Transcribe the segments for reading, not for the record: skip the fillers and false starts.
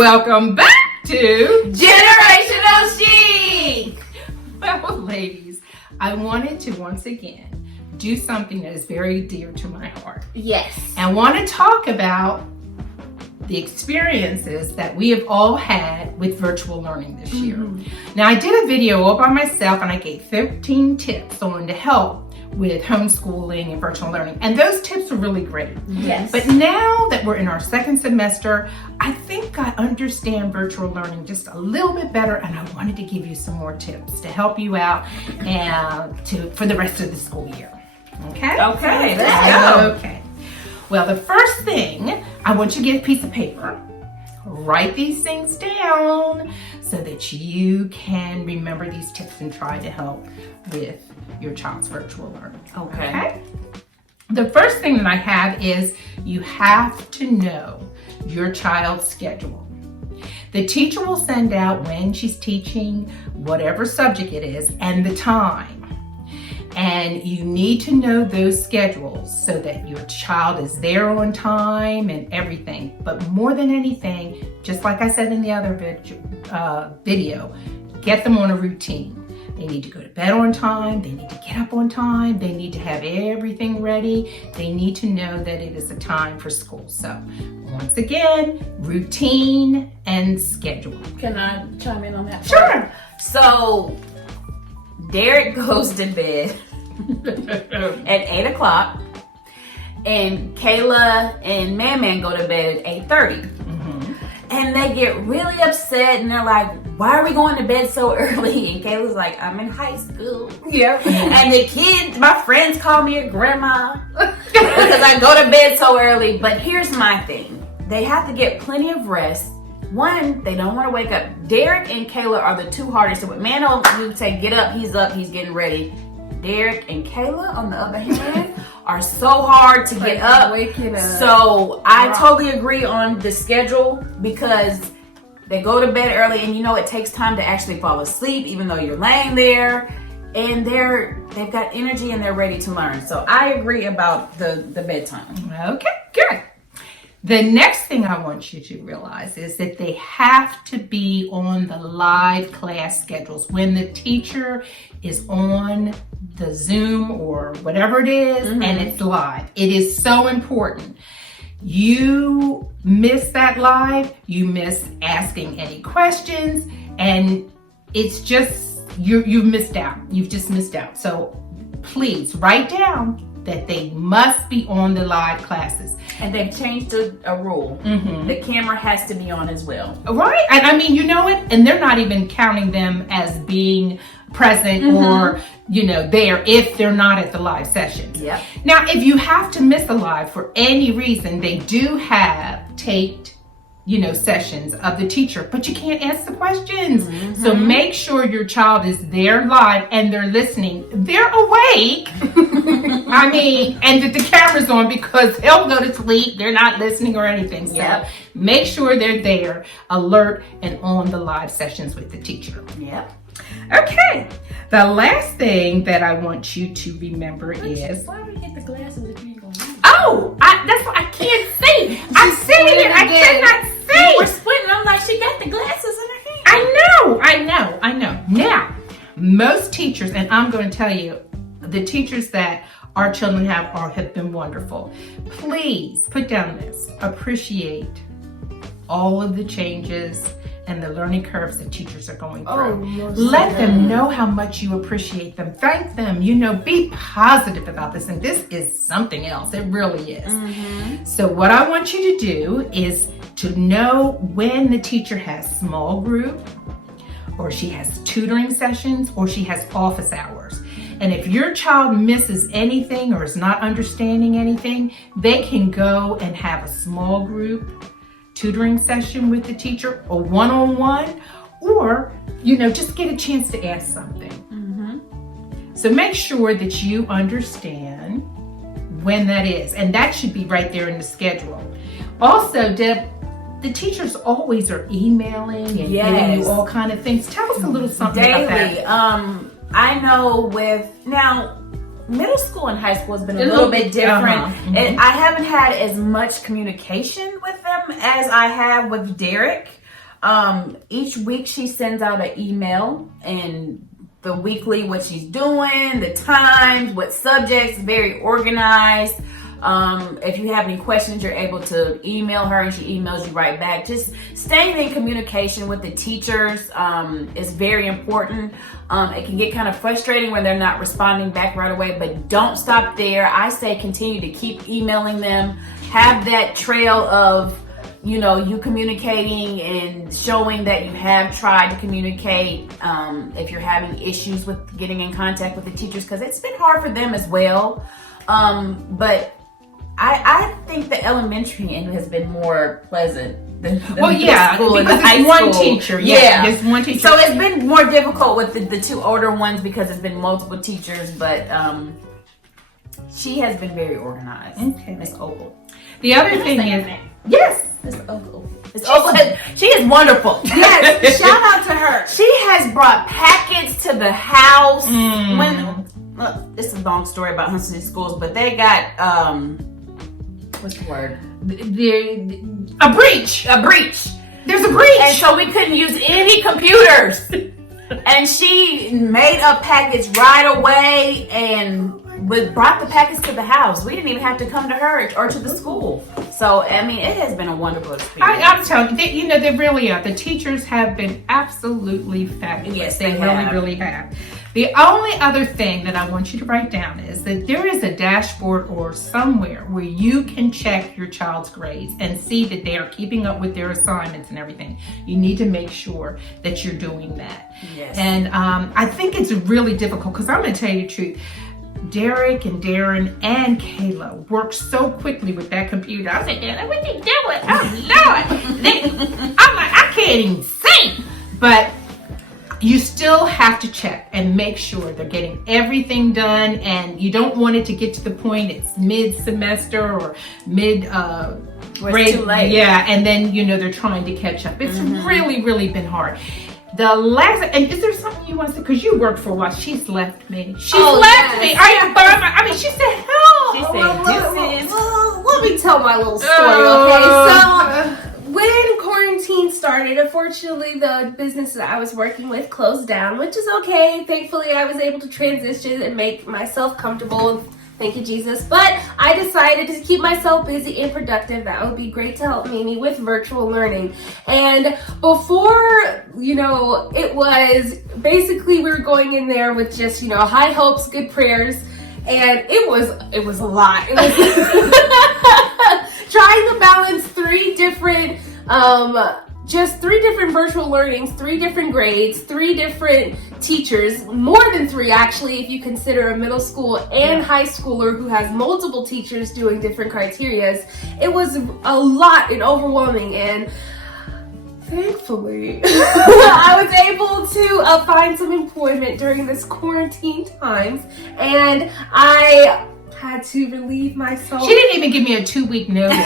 Welcome back to Generational Chic. Well, ladies, I wanted to once again do something that is very dear to my heart. Yes. And want to talk about the experiences that we have all had with virtual learning this year. Now, I did a video all by myself and I gave 13 tips on to help with homeschooling and virtual learning. And those tips were really great. Yes. But now that we're in our second semester, I think I understand virtual learning just a little bit better, and I wanted to give you some more tips to help you out and for the rest of the school year. Okay? Okay, let's go. Okay. Well, the first thing, I want you to get a piece of paper. Write these things down so that you can remember these tips and try to help with your child's virtual learning. Okay. The first thing that I have is you have to know your child's schedule. The teacher will send out when she's teaching whatever subject it is and the time. And you need to know those schedules so that your child is there on time and everything. But more than anything, just like I said in the other video, get them on a routine. They need to go to bed on time. They need to get up on time. They need to have everything ready. They need to know that it is a time for school. So once again, routine and schedule. Can I chime in on that? Sure. So Derek goes to bed at 8 o'clock, and Kayla and Man go to bed at 8:30. And they get really upset, and they're like, "Why are we going to bed so early?" And Kayla's like, "I'm in high school." Yep. And the kids, my friends call me a grandma because I go to bed so early. But here's my thing: they have to get plenty of rest. One, they don't want to wake up. Derek and Kayla are the two hardest. So Mano, you say get up, he's getting ready. Derek and Kayla, on the other hand, are so hard to get up. Wake it up. So I totally agree on the schedule because they go to bed early, and it takes time to actually fall asleep, even though you're laying there, and they've got energy and they're ready to learn. So I agree about the bedtime. Okay, good. The next thing I want you to realize is that they have to be on the live class schedules. When the teacher is on the Zoom or whatever it is, and it's live, it is so important. You miss that live, you miss asking any questions, and it's just, you've missed out. You've just missed out. So please write down that they must be on the live classes. And they've changed a rule. The camera has to be on as well. Right. And I mean, you know it, and they're not even counting them as being present or, there if they're not at the live sessions. Yep. Now, if you have to miss a live for any reason, they do have taped sessions of the teacher, but you can't ask the questions. So make sure your child is there live and they're listening. They're awake. And that the camera's on, because they'll go to sleep. They're not listening or anything. So make sure they're there, alert, and on the live sessions with the teacher. Yep. Okay. The last thing that I want you to remember is... Why do you get the glasses if you ain't going to read? Oh, that's what I can't see. I'm sitting here. I cannot see. We're squinting. I'm like, she got the glasses in her hand. I know. Now, most teachers, and I'm going to tell you, the teachers that our children have been wonderful. Please put down this. Appreciate all of the changes and the learning curves that teachers are going through. Let them know how much you appreciate them. Thank them. Be positive about this. And this is something else. It really is. So what I want you to do is to know when the teacher has small group, or she has tutoring sessions, or she has office hours. And if your child misses anything or is not understanding anything, they can go and have a small group tutoring session with the teacher, or one-on-one, or just get a chance to ask something. So make sure that you understand when that is, and that should be right there in the schedule. Also, Deb, the teachers always are emailing and giving you all kind of things. Tell us a little something daily about that. I know middle school and high school has been a little bit different. And I haven't had as much communication with them as I have with Derek. Each week she sends out an email, and the weekly, what she's doing, the times, what subjects, very organized. If you have any questions, you're able to email her and she emails you right back. Just staying in communication with the teachers is very important. It can get kind of frustrating when they're not responding back right away, but don't stop there. I say continue to keep emailing them. Have that trail of, you communicating and showing that you have tried to communicate if you're having issues with getting in contact with the teachers, because it's been hard for them as well. But I think the elementary end has been more pleasant than school and the high one school. teacher. Yeah, there's one teacher. So it's been more difficult with the two older ones because it's been multiple teachers, but she has been very organized. Okay. Miss Ogle. The other thing is, yes, Miss Ogle. Miss Ogle, she is wonderful. Yes, shout out to her. She has brought packets to the house. This is a long story about Huntsville schools, but they got what's the word? A breach. A breach. There's a breach. And so we couldn't use any computers. And she made up packets right away and brought the packets to the house. We didn't even have to come to her or to the school. So, I mean, it has been a wonderful experience. I'm telling you, they really are. The teachers have been absolutely fabulous. Yes, they have. really have. The only other thing that I want you to write down is that there is a dashboard or somewhere where you can check your child's grades and see that they are keeping up with their assignments and everything. You need to make sure that you're doing that. Yes. And I think it's really difficult because I'm going to tell you the truth. Derek and Darren and Kayla worked so quickly with that computer. I said, Dad, what they doing? Oh, Lord. I'm like, I can't even see. But you still have to check and make sure they're getting everything done, and you don't want it to get to the point it's mid-semester or mid-grade. Too late. Yeah, and then, they're trying to catch up. It's really been hard. The last, and is there something you want to say? Because you worked for a while. She's left me. She's left me. I mean, she said, help. She said, well, let me tell my little story, okay? So, when quarantine started, unfortunately, the business that I was working with closed down, which is okay. Thankfully, I was able to transition and make myself comfortable. Thank you, Jesus. But I decided to keep myself busy and productive. That would be great to help Mimi with virtual learning. And before, it was basically we were going in there with just, high hopes, good prayers. And it was a lot. It was trying to balance three different virtual learnings, 3 different grades, 3 different teachers, more than 3 actually, if you consider a middle school and high schooler who has multiple teachers doing different criterias. It was a lot and overwhelming, and thankfully, I was able to find some employment during this quarantine times, and I had to relieve myself. She didn't even give me a 2-week notice.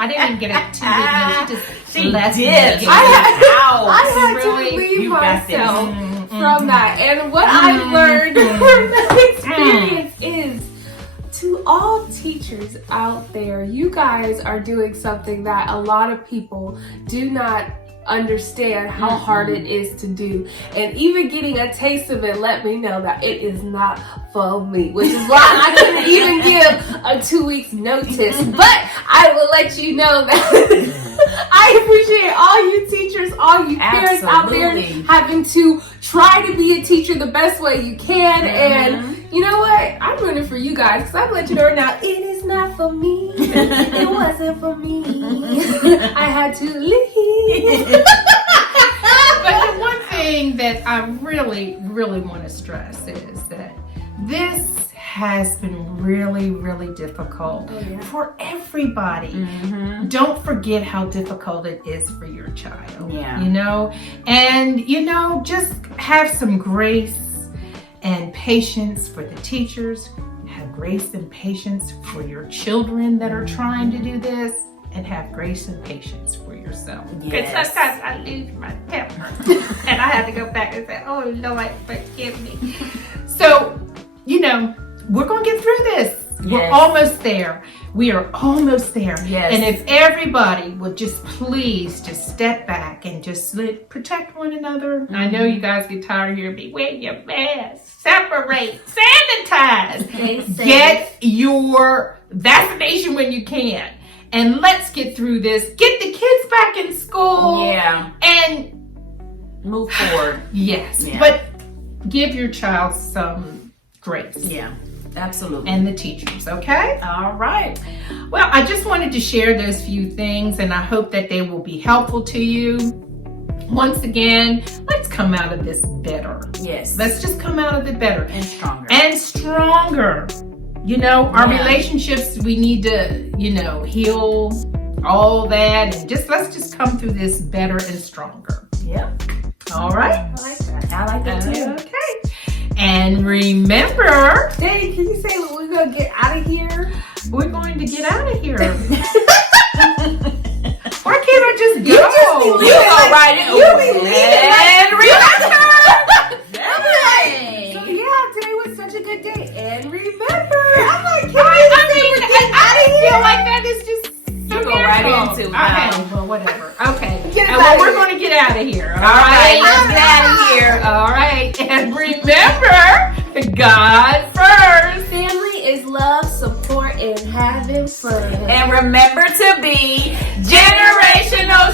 I didn't even get a 2-week notice. She left did. me. I had to relieve myself from that. And what I've learned from that experience is, to all teachers out there, you guys are doing something that a lot of people do not understand how hard it is to do, and even getting a taste of it let me know that it is not for me, which is why I couldn't even give a 2 weeks notice. But I will let you know that I appreciate all you teachers, all you parents out there having to try to be a teacher the best way you can. And you know what, I'm rooting for you guys, because I'm letting you know now, it is not for me. It wasn't for me. I had to leave. But the one thing that I really want to stress is that this has been really difficult for everybody. Don't forget how difficult it is for your child. And just have some grace and patience for the teachers. Have grace and patience for your children that are trying to do this, and have grace and patience for yourself. Because sometimes I lose my temper and I have to go back and say, oh Lord, forgive me. So, we're going to get through this. We're Yes. almost there. We are almost there. Yes. And if everybody would just please just step back and just protect one another. I know you guys get tired of hearing me. Wear your mask. Separate. Sanitize. Stay safe. Get your vaccination when you can. And let's get through this. Get the kids back in school. Yeah. And Move forward. yes. Yeah. But give your child some grace. Yeah. Absolutely. And the teachers, okay? All right. Well, I just wanted to share those few things, and I hope that they will be helpful to you. Once again, let's come out of this better. Yes. Let's just come out of it better. And stronger. And stronger. You know, our Yeah. relationships, we need to, heal all that, and let's just come through this better and stronger. Yep. All right? I like that. I like that too. Okay. And remember, Daddy, can you say we're going to get out of here? we're going to get out of here. Why can't I just go? You go right in. You be leaving And remember. So yeah, today was such a good day. And remember, I'm like, I feel like that is just You go right into it. Okay, well, whatever. Okay. Get And us out we're of going to get out of here. All right. Let's get out of here. All right. And remember, God first. family is love, support, and having fun. And remember to be generational